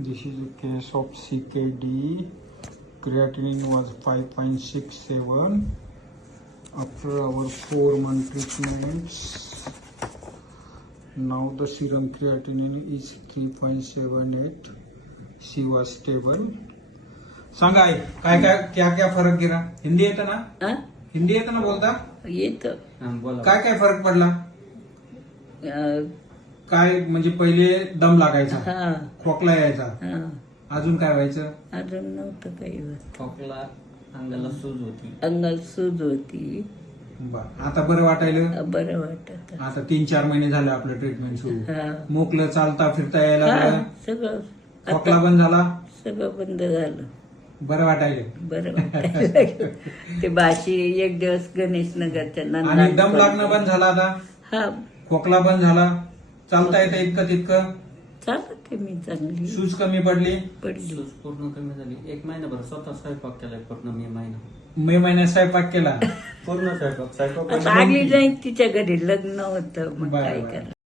This is a case of CKD. Creatinine was 5.67. After our 4-month treatments, now the serum creatinine is 3.78. She was stable. सांगा आई, काय काय क्या क्या फरक गिरा? हिंदी येतं ना? हा? हिंदी येतं ना बोलता? येतं. काय काय फरक पडला? काय म्हणजे पहिले दम लागायचा, हा खोकला यायचा, हा. अजून काय व्हायचं? अजून नव्हतं काही होत. खोकला, अंगाला सूज होती. अंगाला सूज होती. आता बरं वाटायलं. बरं वाटत. आता 3-4 महिने झाले आपलं ट्रीटमेंट सुरू. हा. मोकलं, चालता फिरता यायला लागलं. हा, सगळं खोकला आता बंद झाला. सगळं बंद झालं. बरं वाटायलं. बरं वाटायला. ते बाशी एक दिवस गणेश नगरच्या आणि दम लागणं बंद झाला. आता हा खोकला बंद झाला. चालता येतं इतकं तितकं. चालते मी चांगली सूज कमी पडली. पडली. सूज पूर्ण कमी झाली. 1 महिनाभर स्वतः स्वयंपाक केलाय पूर्ण मे महिना. मे महिन्यात स्वयंपाक केला. पूर्ण स्वयंपाक आता आली नाही तिच्या घरी लग्न होतं मग बरं, काय बरं. करायचं.